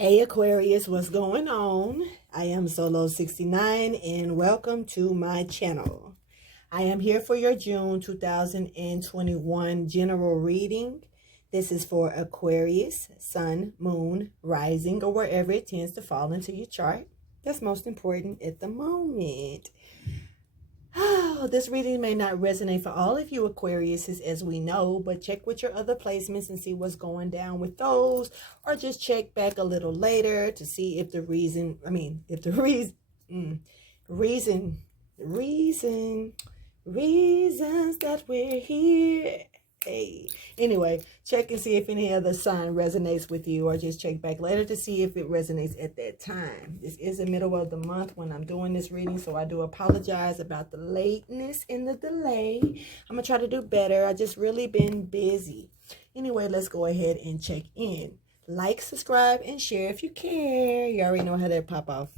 Hey Aquarius, what's going on? I am Solo69 and welcome to my channel. I am here for your June 2021 general reading. This is for Aquarius, Sun, Moon, Rising, or wherever it tends to fall into your chart. That's most important at the moment. Oh, this reading may not resonate for all of you Aquariuses, as we know, but check with your other placements and see what's going down with those, or just check back a little later to see if the reasons that we're here. Hey, anyway, check and see if any other sign resonates with you, or just check back later to see if it resonates at that time. This is the middle of the month when I'm doing this reading, so I do apologize about the lateness and the delay. I'm gonna try to do better. I just really been busy. Anyway, let's go ahead and check in. Like, subscribe, and share if you care. You already know how that pop off.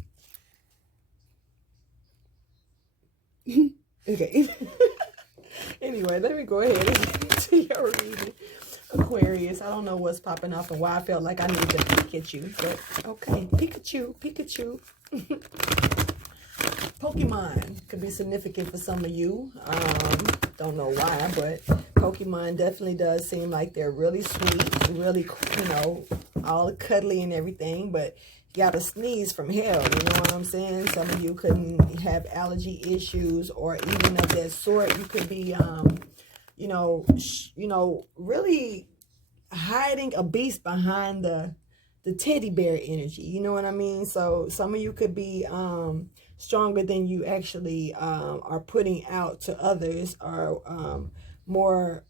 Okay. Anyway, let me go ahead and get to your reading, Aquarius. I don't know what's popping off and why I felt like I need to peek at you, but okay. Pikachu. Pokemon could be significant for some of you. Don't know why, but Pokemon definitely does seem like they're really sweet, really, all cuddly and everything, but you gotta sneeze from hell, you know what I'm saying? Some of you couldn't have allergy issues or even of that sort. You could be, really hiding a beast behind the teddy bear energy. You know what I mean? So some of you could be stronger than you actually are putting out to others, or more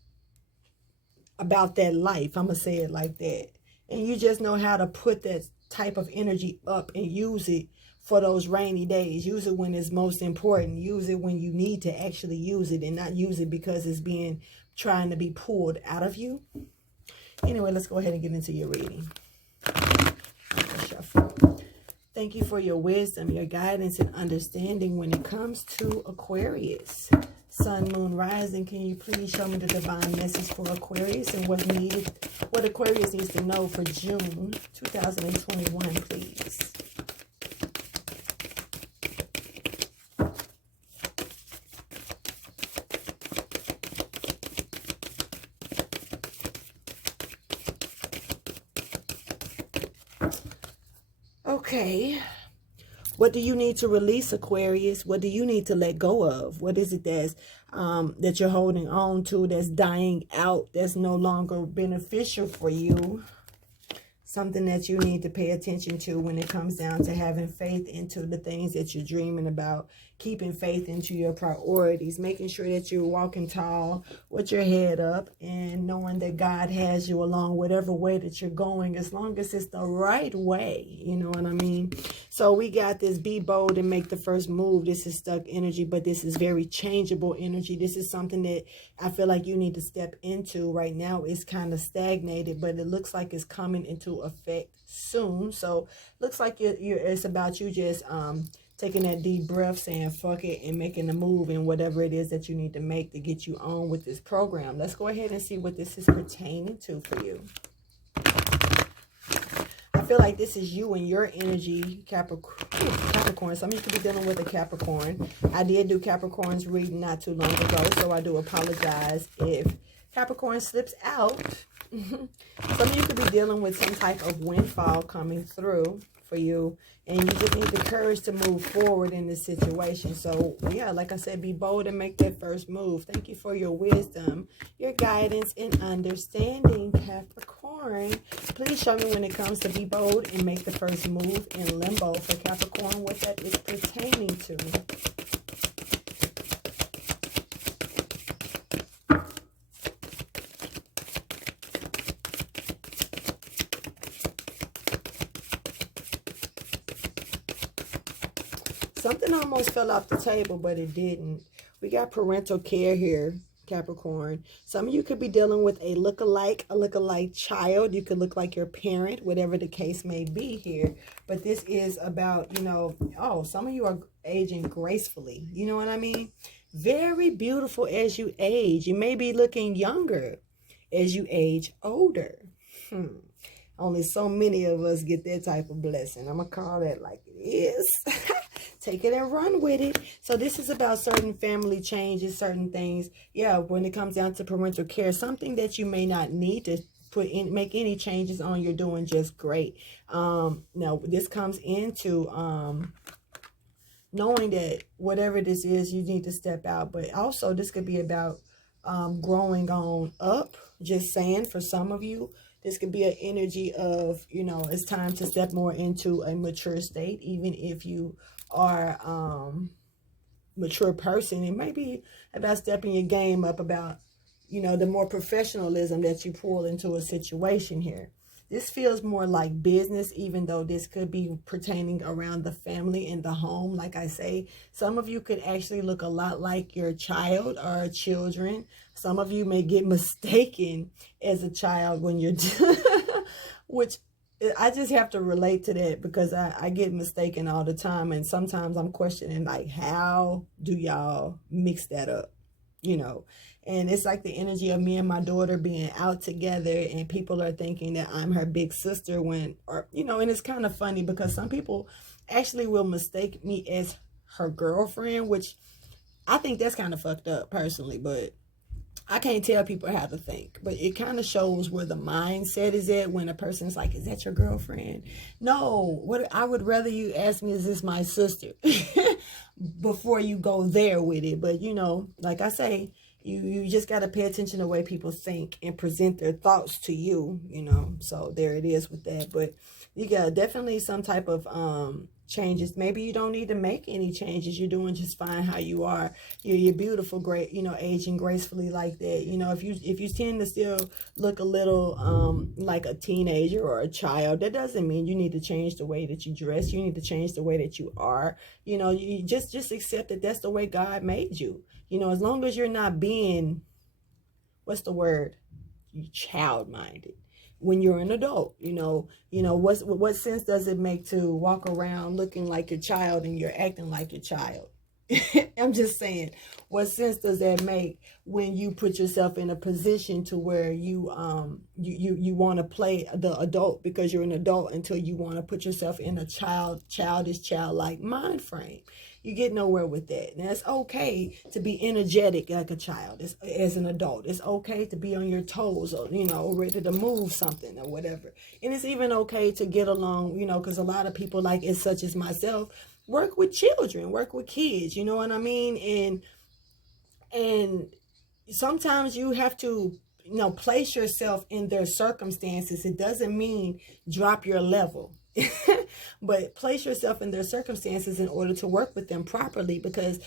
about that life. I'm gonna say it like that. And you just know how to put that type of energy up and use it for those rainy days. Use it when it's most important. Use it when you need to actually use it, and not use it because it's trying to be pulled out of you. Anyway, let's go ahead and get into your reading. Shuffle. Thank you for your wisdom, your guidance, and understanding when it comes to Aquarius. Sun, Moon, Rising, can you please show me the divine message for Aquarius and what Aquarius needs to know for June 2021, please? Okay. What do you need to release, Aquarius? What do you need to let go of? What is it that you're holding on to, that's dying out, that's no longer beneficial for you? Something that you need to pay attention to when it comes down to having faith into the things that you're dreaming about, keeping faith into your priorities, making sure that you're walking tall with your head up and knowing that God has you along whatever way that you're going, as long as it's the right way. You know what I mean? So we got this: be bold and make the first move. This is stuck energy, but this is very changeable energy. This is something that I feel like you need to step into right now. It's kind of stagnated, but it looks like it's coming into effect soon. So looks like it's about you just taking that deep breath, saying fuck it, and making a move in whatever it is that you need to make to get you on with this program. Let's go ahead and see what this is pertaining to for you. I feel like this is you and your energy, Capricorn. Some of you could be dealing with a Capricorn. I did do Capricorn's reading not too long ago, so I do apologize if Capricorn slips out. Some of you could be dealing with some type of windfall coming through for you, and you just need the courage to move forward in this situation. So yeah, like I said, be bold and make that first move. Thank you for your wisdom, your guidance, and understanding, Capricorn. Please show me when it comes to be bold and make the first move in limbo for Capricorn, what that is pertaining to. Something almost fell off the table, but it didn't. We got parental care here, Capricorn. Some of you could be dealing with a look-alike child. You could look like your parent, whatever the case may be here. But this is about, some of you are aging gracefully. You know what I mean? Very beautiful as you age. You may be looking younger as you age older. Only so many of us get that type of blessing. I'm going to call that like it is. Take it and run with it. So this is about certain family changes, certain things. Yeah, when it comes down to parental care, something that you may not need to make any changes on, you're doing just great. Now this comes into knowing that whatever this is, you need to step out. But also this could be about growing on up. Just saying, for some of you, this could be an energy of, you know, it's time to step more into a mature state, even if you are mature person. It may be about stepping your game up, about, you know, the more professionalism that you pull into a situation here. This feels more like business, even though this could be pertaining around the family and the home. Like I say, some of you could actually look a lot like your child or children. Some of you may get mistaken as a child when you're, which I just have to relate to that, because I get mistaken all the time. And sometimes I'm questioning, like, how do y'all mix that up? You know, and it's like the energy of me and my daughter being out together, and people are thinking that I'm her big sister when, or, you know, and it's kind of funny because some people actually will mistake me as her girlfriend, which I think that's kind of fucked up personally, but I can't tell people how to think. But it kind of shows where the mindset is at when a person's like, is that your girlfriend? No, what I would rather you ask me, is this my sister? Before you go there with it. But, you know, like I say, you just got to pay attention to the way people think and present their thoughts to you, you know. So there it is with that. But you got definitely some type of changes. Maybe you don't need to make any changes. You're doing just fine how you are. You're beautiful, great, you know, aging gracefully like that. You know, if you tend to still look a little like a teenager or a child, that doesn't mean you need to change the way that you dress. You need to change the way that you are. You know, you just accept that that's the way God made you. You know, as long as you're not being, what's the word? Child-minded. When you're an adult, you know, what sense does it make to walk around looking like your child and you're acting like your child? I'm just saying, what sense does that make when you put yourself in a position to where you you want to play the adult because you're an adult, until you want to put yourself in a childlike mind frame? You get nowhere with that. And it's okay to be energetic like a child as an adult. It's okay to be on your toes, or, you know, ready to move something or whatever. And it's even okay to get along, you know, because a lot of people, like as such as myself, work with children, work with kids, you know what I mean? And sometimes you have to, you know, place yourself in their circumstances. It doesn't mean drop your level. But place yourself in their circumstances in order to work with them properly, because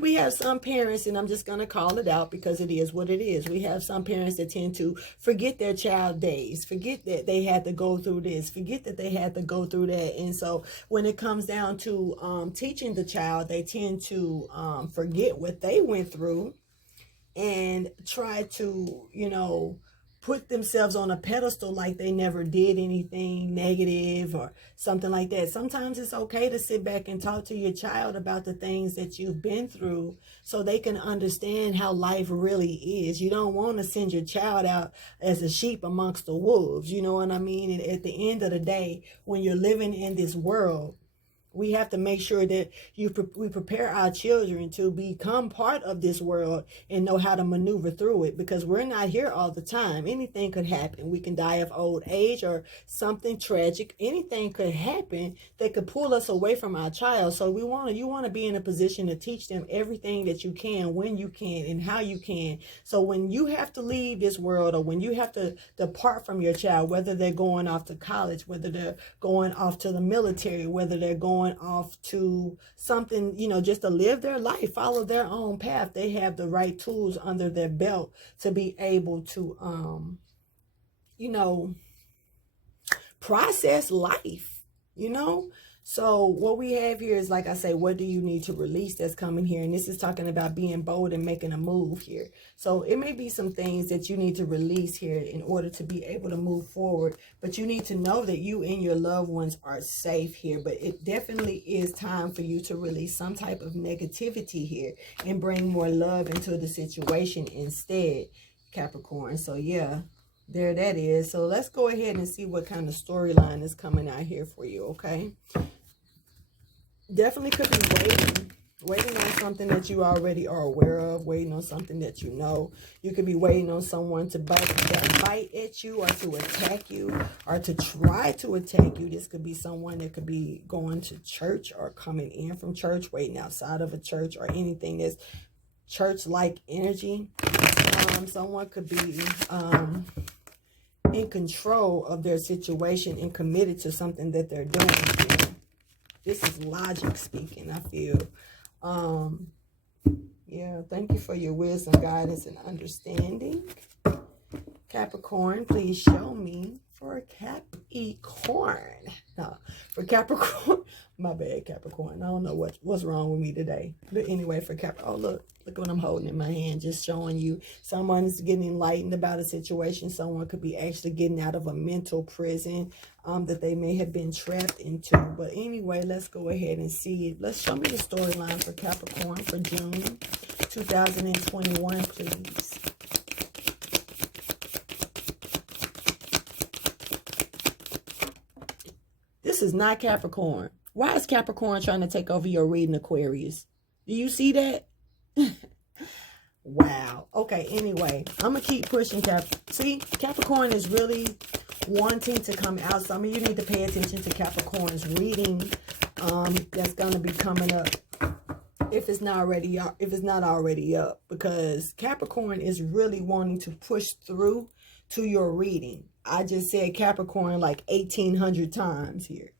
we have some parents, and I'm just going to call it out because it is what it is. We have some parents that tend to forget their child days, forget that they had to go through this, forget that they had to go through that. And so when it comes down to teaching the child, they tend to forget what they went through and try to, you know, put themselves on a pedestal like they never did anything negative or something like that. Sometimes it's okay to sit back and talk to your child about the things that you've been through so they can understand how life really is. You don't want to send your child out as a sheep amongst the wolves, you know what I mean? And at the end of the day, when you're living in this world, we have to make sure that we prepare our children to become part of this world and know how to maneuver through it, because we're not here all the time. Anything could happen. We can die of old age or something tragic. Anything could happen that could pull us away from our child. So you want to be in a position to teach them everything that you can, when you can, and how you can. So when you have to leave this world, or when you have to depart from your child, whether they're going off to college, whether they're going off to the military, whether they're going off to something, you know, just to live their life, follow their own path, they have the right tools under their belt to be able to you know, process life, you know. So what we have here is, like I say, what do you need to release that's coming here? And this is talking about being bold and making a move here. So it may be some things that you need to release here in order to be able to move forward. But you need to know that you and your loved ones are safe here. But it definitely is time for you to release some type of negativity here and bring more love into the situation instead, Capricorn. So yeah. There that is. So let's go ahead and see what kind of storyline is coming out here for you, okay? Definitely could be waiting on something that you already are aware of, waiting on something that you know. You could be waiting on someone to bite at you, or to attack you, or to try to attack you. This could be someone that could be going to church or coming in from church, waiting outside of a church, or anything that's church-like energy. Someone could be in control of their situation and committed to something that they're doing. This is logic speaking, I feel. Yeah, thank you for your wisdom, guidance, and understanding. Capricorn, please show me for Capricorn. No, for Capricorn. My bad, Capricorn. I don't know what's wrong with me today. But anyway, for Capricorn. Oh, look what I'm holding in my hand. Just showing you someone's getting enlightened about a situation. Someone could be actually getting out of a mental prison that they may have been trapped into. But anyway, let's go ahead and see it. Let's show me the storyline for Capricorn for June 2021, please. This is not Capricorn. Why is Capricorn trying to take over your reading, Aquarius? Do you see that? Wow. Okay, anyway, I'm going to keep pushing. See, Capricorn is really wanting to come out. Some of you need to pay attention to Capricorn's reading that's going to be coming up. If it's not already up, because Capricorn is really wanting to push through to your reading. I just said Capricorn like 1,800 times here.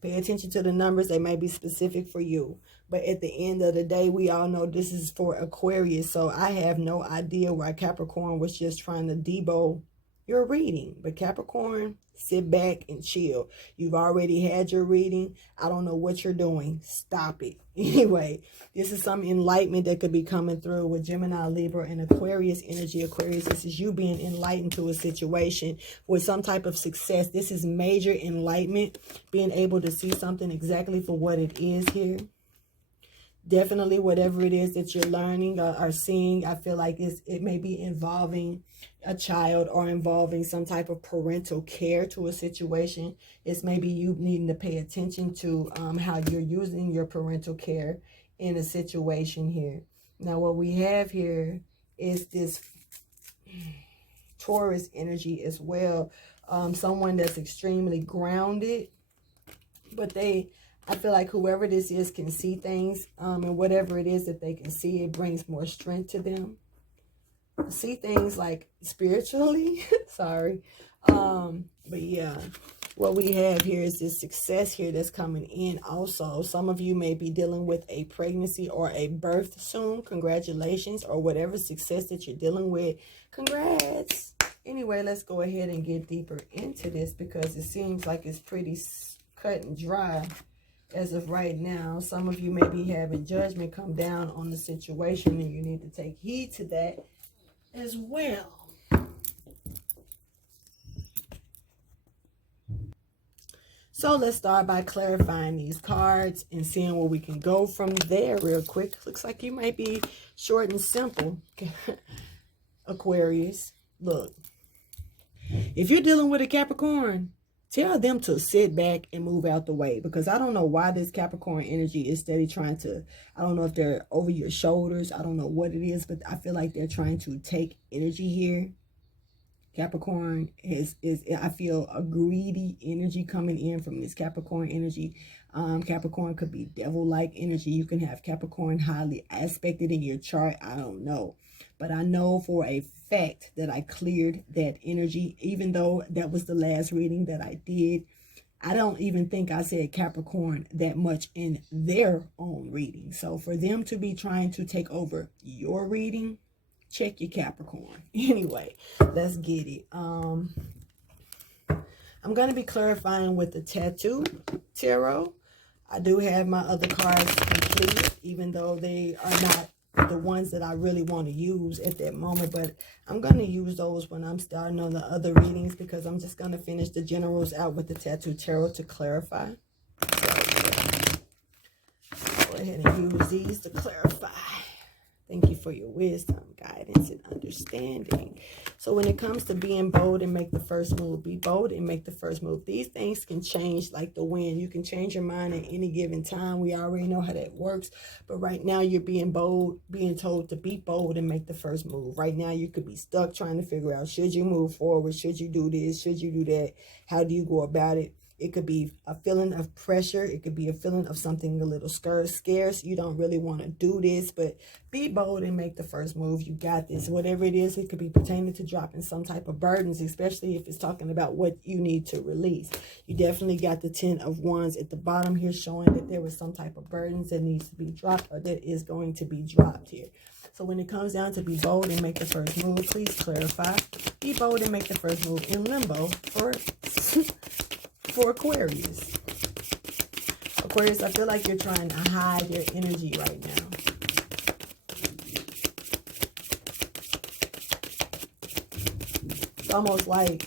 Pay attention to the numbers. They may be specific for you. But at the end of the day, we all know this is for Aquarius. So I have no idea why Capricorn was just trying to debo your reading. But Capricorn, sit back and chill. You've already had your reading. I don't know what you're doing. Stop it. Anyway, this is some enlightenment that could be coming through with Gemini, Libra, and Aquarius energy. Aquarius, this is you being enlightened to a situation with some type of success. This is major enlightenment, being able to see something exactly for what it is here. Definitely whatever it is that you're learning or seeing, I feel like it may be involving a child or involving some type of parental care to a situation. It's maybe you needing to pay attention to how you're using your parental care in a situation here. Now, what we have here is this Taurus energy as well. Someone that's extremely grounded, but I feel like whoever this is can see things, and whatever it is that they can see, it brings more strength to them. See things like spiritually, sorry. But yeah, what we have here is this success here that's coming in also. Some of you may be dealing with a pregnancy or a birth soon. Congratulations, or whatever success that you're dealing with. Congrats. Anyway, let's go ahead and get deeper into this because it seems like it's pretty cut and dry. As of right now, some of you may be having judgment come down on the situation, and you need to take heed to that as well. So let's start by clarifying these cards and seeing where we can go from there real quick. Looks like you might be short and simple, Aquarius. Look, if you're dealing with a Capricorn, tell them to sit back and move out the way, because I don't know why this Capricorn energy is steady trying to, I don't know if they're over your shoulders. I don't know what it is, but I feel like they're trying to take energy here. Capricorn is I feel a greedy energy coming in from this Capricorn energy. Capricorn could be devil-like energy. You can have Capricorn highly aspected in your chart. I don't know. But I know for a fact that I cleared that energy, even though that was the last reading that I did. I don't even think I said Capricorn that much in their own reading. So for them to be trying to take over your reading, check your Capricorn. Anyway, let's get it. I'm going to be clarifying with the Tattoo Tarot. I do have my other cards completed, even though they are not the ones that I really want to use at that moment. But I'm going to use those when I'm starting on the other readings, because I'm just going to finish the generals out with the Tattoo Tarot to clarify. So, yeah. Go ahead and use these to clarify. Thank you for your wisdom, guidance, and understanding. So when it comes to being bold and make the first move, be bold and make the first move. These things can change like the wind. You can change your mind at any given time. We already know how that works. But right now you're being bold, being told to be bold and make the first move. Right now you could be stuck trying to figure out, should you move forward? Should you do this? Should you do that? How do you go about it? It could be a feeling of pressure. It could be a feeling of something a little scarce. You don't really want to do this, but be bold and make the first move. You got this. Whatever it is, it could be pertaining to dropping some type of burdens, especially if it's talking about what you need to release. You definitely got the 10 of Wands at the bottom here, showing that there was some type of burdens that needs to be dropped, or that is going to be dropped here. So when it comes down to be bold and make the first move, please clarify. Be bold and make the first move in limbo for Aquarius. Aquarius, I feel like you're trying to hide your energy right now. It's almost like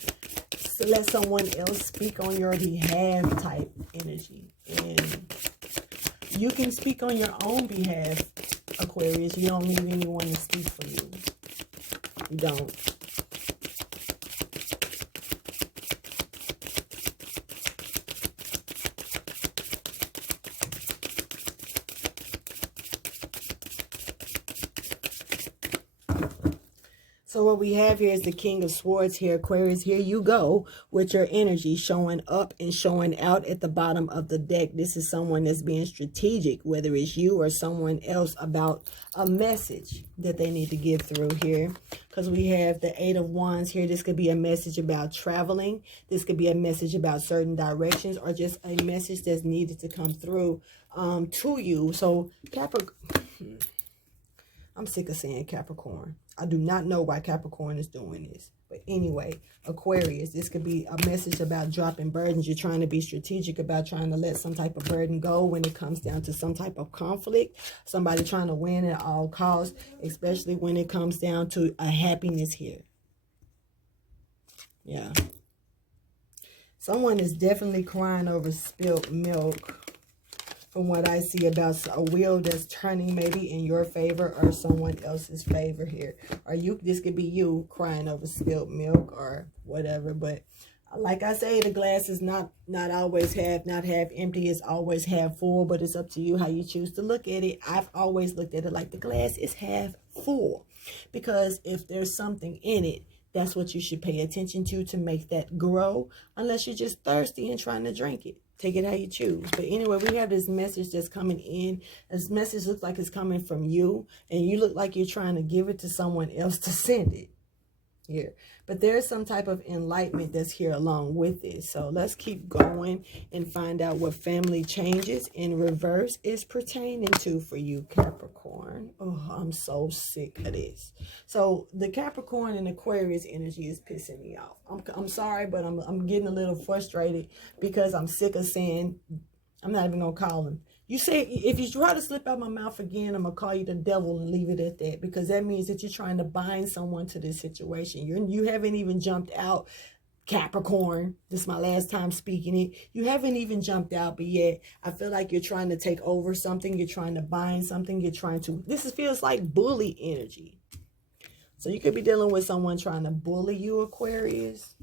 let someone else speak on your behalf type energy. And you can speak on your own behalf, Aquarius. You don't need anyone to speak for you. You don't. So what we have here is the King of Swords here, Aquarius. Here you go with your energy showing up and showing out at the bottom of the deck. This is someone that's being strategic, whether it's you or someone else, about a message that they need to give through here. Because we have the 8 of Wands here. This could be a message about traveling. This could be a message about certain directions, or just a message that's needed to come through to you. So Capricorn, I'm sick of saying Capricorn. I do not know why Capricorn is doing this. But anyway, Aquarius, this could be a message about dropping burdens. You're trying to be strategic about trying to let some type of burden go when it comes down to some type of conflict. Somebody trying to win at all costs, especially when it comes down to a happiness here. Yeah. Someone is definitely crying over spilt milk. From what I see, about a wheel that's turning maybe in your favor or someone else's favor here. Or this could be you crying over spilled milk or whatever. But like I say, the glass is not always half empty. It's always half full, but it's up to you how you choose to look at it. I've always looked at it like the glass is half full, because if there's something in it, that's what you should pay attention to make that grow, unless you're just thirsty and trying to drink it. Take it how you choose. But anyway, we have this message that's coming in. This message looks like it's coming from you, and you look like you're trying to give it to someone else to send it here. But there's some type of enlightenment that's here along with this. So let's keep going and find out what family changes in reverse is pertaining to for you, Capricorn. Oh, I'm so sick of this. So the Capricorn and Aquarius energy is pissing me off. I'm sorry, but I'm getting a little frustrated because I'm sick of saying, I'm not even going to call him. You say, if you try to slip out my mouth again, I'm going to call you the devil and leave it at that. Because that means that you're trying to bind someone to this situation. You haven't even jumped out, Capricorn. This is my last time speaking it. You haven't even jumped out, but yet I feel like you're trying to take over something. You're trying to bind something. You're trying to, feels like bully energy. So you could be dealing with someone trying to bully you, Aquarius.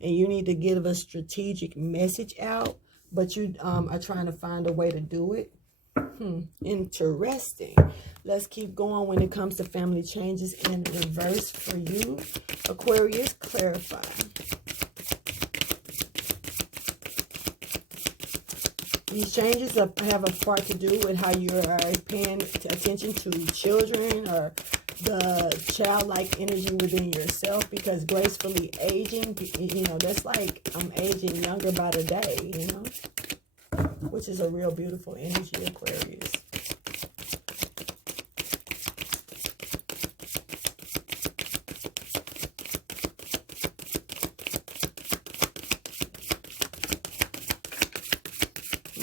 And you need to give a strategic message out. But you are trying to find a way to do it. Interesting. Let's keep going when it comes to family changes in reverse for you, Aquarius. Clarify. These changes have a part to do with how you are paying attention to children or the childlike energy within yourself, because gracefully aging, that's like I'm aging younger by the day, which is a real beautiful energy, Aquarius.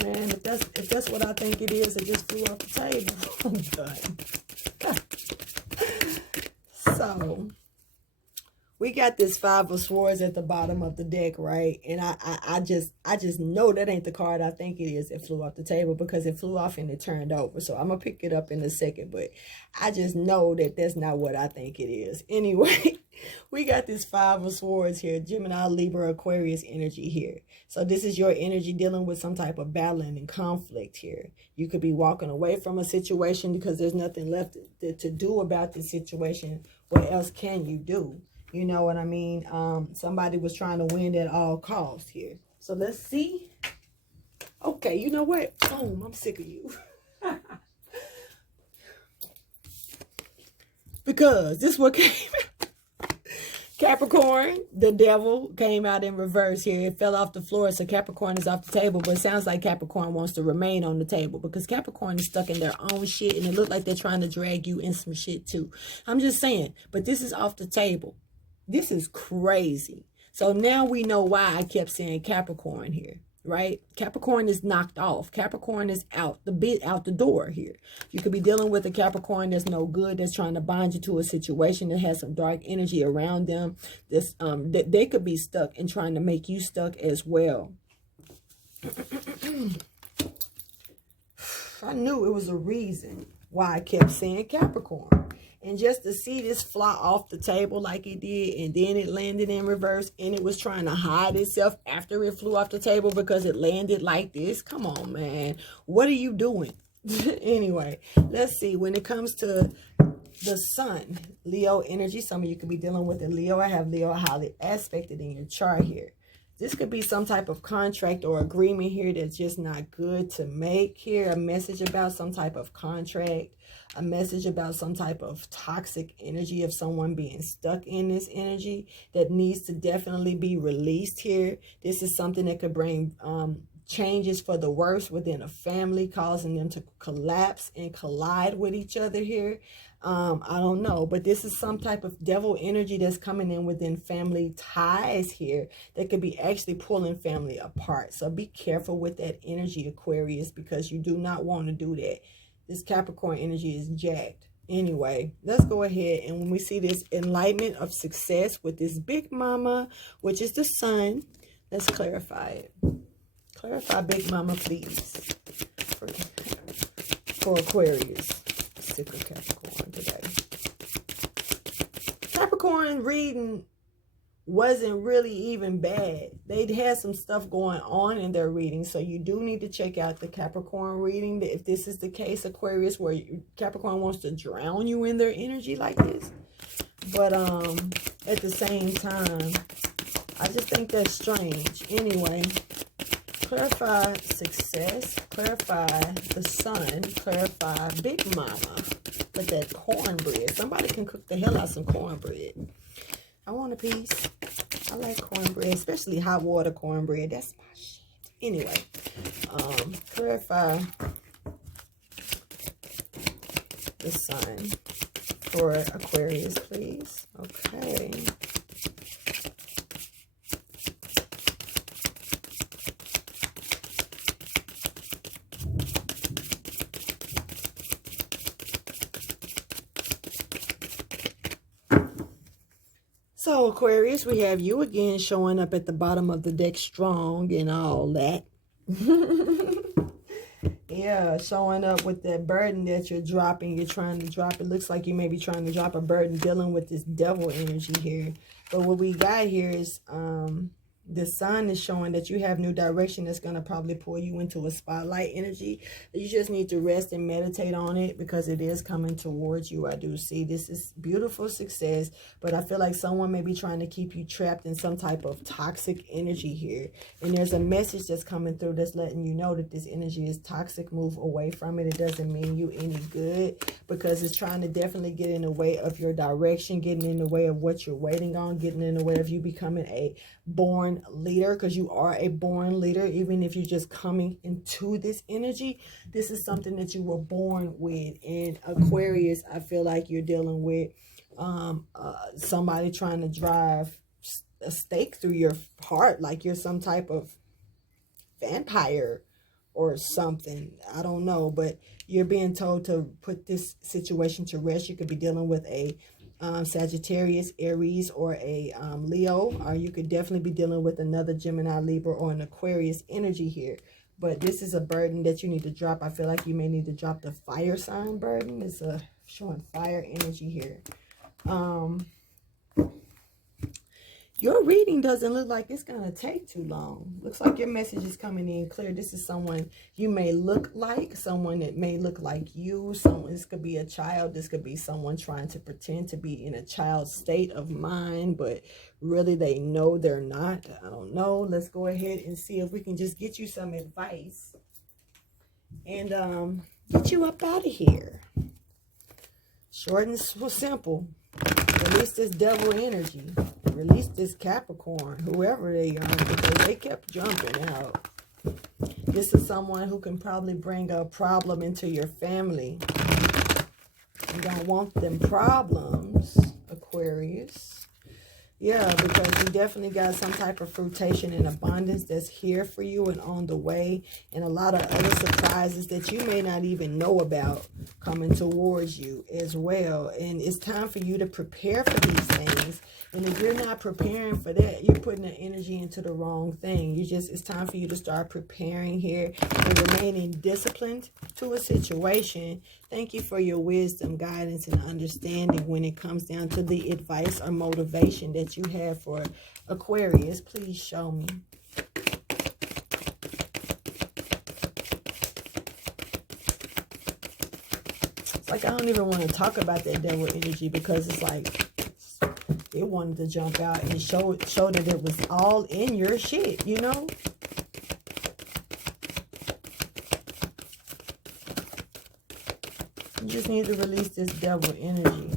Man, if that's what I think it is, it just flew off the table. I'm done. So, We got this Five of Swords at the bottom of the deck, right? And I just know that ain't the card I think it is that flew off the table, because it flew off and it turned over. So I'm gonna pick it up in a second, but I just know that that's not what I think it is. Anyway, we got this Five of Swords here, Gemini, Libra, Aquarius energy here. So this is your energy dealing with some type of battling and conflict here. You could be walking away from a situation because there's nothing left to do about this situation. What else can you do? You know what I mean? Somebody was trying to win at all costs here. So let's see. Okay, you know what? Boom, I'm sick of you. Because this what came out. Capricorn, the devil, came out in reverse here. It fell off the floor, so Capricorn is off the table. But it sounds like Capricorn wants to remain on the table, because Capricorn is stuck in their own shit, and it looked like they're trying to drag you in some shit too. I'm just saying, but this is off the table. This is crazy. So now we know why I kept saying Capricorn here, right? Capricorn is knocked off. Capricorn is out the door here. You could be dealing with a Capricorn that's no good, that's trying to bind you to a situation that has some dark energy around them. This that they could be stuck and trying to make you stuck as well. I knew it was a reason why I kept saying Capricorn. And just to see this fly off the table like it did, and then it landed in reverse, and it was trying to hide itself after it flew off the table because it landed like this. Come on, man. What are you doing? Anyway, let's see. When it comes to the sun, Leo energy, some of you could be dealing with a Leo. I have Leo highly aspected in your chart here. This could be some type of contract or agreement here that's just not good to make here. A message about some type of contract. A message about some type of toxic energy of someone being stuck in this energy that needs to definitely be released here. This is something that could bring changes for the worse within a family, causing them to collapse and collide with each other here. I don't know, but this is some type of devil energy that's coming in within family ties here that could be actually pulling family apart. So be careful with that energy, Aquarius, because you do not want to do that. This Capricorn energy is jacked. Anyway, let's go ahead, and when we see this enlightenment of success with this big mama, which is the sun, let's clarify it. Clarify big mama, please, for Aquarius. Sick of Capricorn today. Capricorn reading wasn't really even bad. They had some stuff going on in their reading, so you do need to check out the Capricorn reading. If this is the case, Aquarius, where Capricorn wants to drown you in their energy like this. But at the same time, I just think that's strange. Anyway, clarify success, clarify the sun, clarify big mama with that cornbread. Somebody can cook the hell out of some cornbread. I want a piece. I like cornbread, especially hot water cornbread. That's my shit. Anyway, clarify the sun for Aquarius, please. Okay. So, Aquarius, we have you again showing up at the bottom of the deck strong and all that. Yeah, showing up with that burden that you're dropping. You're trying to drop. It looks like you may be trying to drop a burden dealing with this devil energy here. But what we got here is the sun is showing that you have new direction that's going to probably pull you into a spotlight energy. You just need to rest and meditate on it because it is coming towards you. I do see this is beautiful success, but I feel like someone may be trying to keep you trapped in some type of toxic energy here. And there's a message that's coming through that's letting you know that this energy is toxic. Move away from it. It doesn't mean you any good because it's trying to definitely get in the way of your direction, getting in the way of what you're waiting on, getting in the way of you becoming a born leader, because you are a born leader. Even if you're just coming into this energy, this is something that you were born with. And Aquarius, I feel like you're dealing with somebody trying to drive a stake through your heart, like you're some type of vampire or something. I don't know, but you're being told to put this situation to rest. You could be dealing with a Sagittarius, Aries, or a Leo, or you could definitely be dealing with another Gemini, Libra, or an Aquarius energy here. But this is a burden that you need to drop. I feel like you may need to drop the fire sign burden. It's showing fire energy here. Your reading doesn't look like it's going to take too long. Looks like your message is coming in clear. This is someone you may look like, someone that may look like you. This could be a child. This could be someone trying to pretend to be in a child's state of mind, but really they know they're not. I don't know. Let's go ahead and see if we can just get you some advice and get you up out of here. Short and simple. Release this devil energy. Release this Capricorn, whoever they are, because they kept jumping out. This is someone who can probably bring a problem into your family. You don't want them problems, Aquarius. Yeah, because you definitely got some type of fruitation and abundance that's here for you and on the way. And a lot of other surprises that you may not even know about coming towards you as well. And it's time for you to prepare for these things. And if you're not preparing for that, you're putting the energy into the wrong thing. It's time for you to start preparing here and remaining disciplined to a situation. Thank you for your wisdom, guidance, and understanding when it comes down to the advice or motivation that you have for Aquarius. Please show me. It's like I don't even want to talk about that devil energy because it's like it wanted to jump out and show that it was all in your shit, you know? You just need to release this devil energy.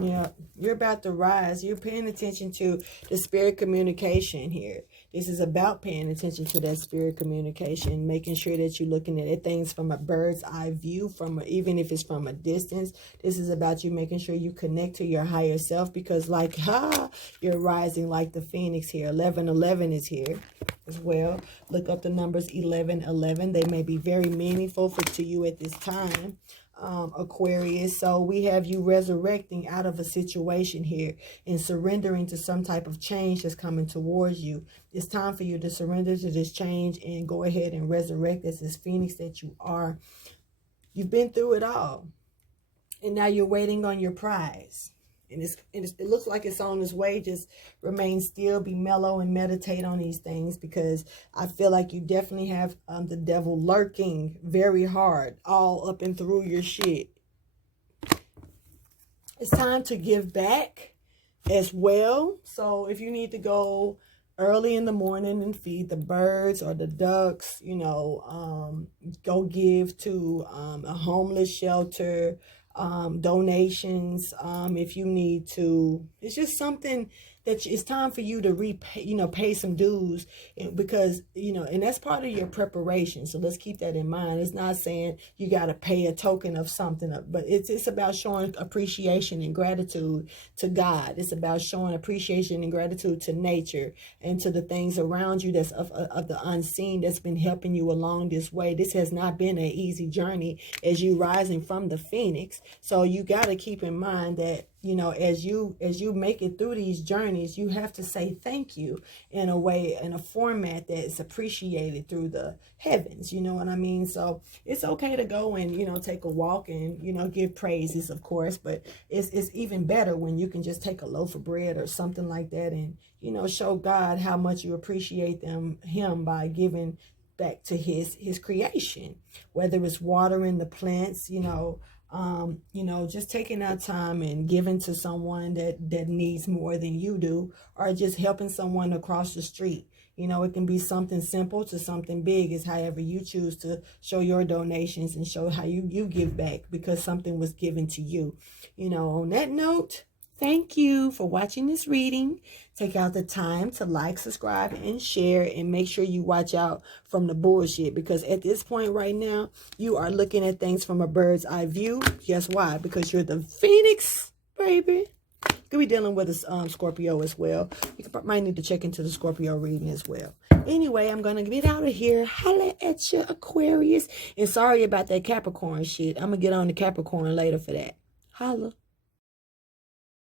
Yeah, you're about to rise. You're paying attention to the spirit communication here. This is about paying attention to that spirit communication, making sure that you're looking at things from a bird's eye view, even if it's from a distance. This is about you making sure you connect to your higher self because you're rising like the phoenix here. 1111 is here as well. Look up the numbers 1111. They may be very meaningful to you at this time. Aquarius. So we have you resurrecting out of a situation here and surrendering to some type of change that's coming towards you. It's time for you to surrender to this change and go ahead and resurrect as this phoenix that you are. You've been through it all and now you're waiting on your prize. And it looks like it's on its way. Just remain still, be mellow, and meditate on these things because I feel like you definitely have the devil lurking very hard all up and through your shit. It's time to give back as well. So if you need to go early in the morning and feed the birds or the ducks, go give to a homeless shelter, donations, if you need to. It's just something that it's time for you to repay, pay some dues because, and that's part of your preparation. So let's keep that in mind. It's not saying you got to pay a token of something, but it's about showing appreciation and gratitude to God. It's about showing appreciation and gratitude to nature and to the things around you that's of the unseen that's been helping you along this way. This has not been an easy journey as you rising from the phoenix. So you got to keep in mind that, as you make it through these journeys, you have to say thank you in a way, in a format that's appreciated through the heavens. You know what I mean? So it's okay to go and, take a walk and, give praises, of course, but it's even better when you can just take a loaf of bread or something like that and, show God how much you appreciate him by giving back to his creation, whether it's watering the plants, just taking out time and giving to someone that needs more than you do, or just helping someone across the street. It can be something simple to something big. It's however you choose to show your donations and show how you give back because something was given to you. On that note, thank you for watching this reading. Take out the time to like, subscribe, and share, and make sure you watch out from the bullshit because at this point right now, you are looking at things from a bird's eye view. Guess why? Because you're the phoenix, baby. Could be dealing with a Scorpio as well. You might need to check into the Scorpio reading as well. Anyway, I'm going to get out of here. Holla at you, Aquarius. And sorry about that Capricorn shit. I'm going to get on the Capricorn later for that. Holla.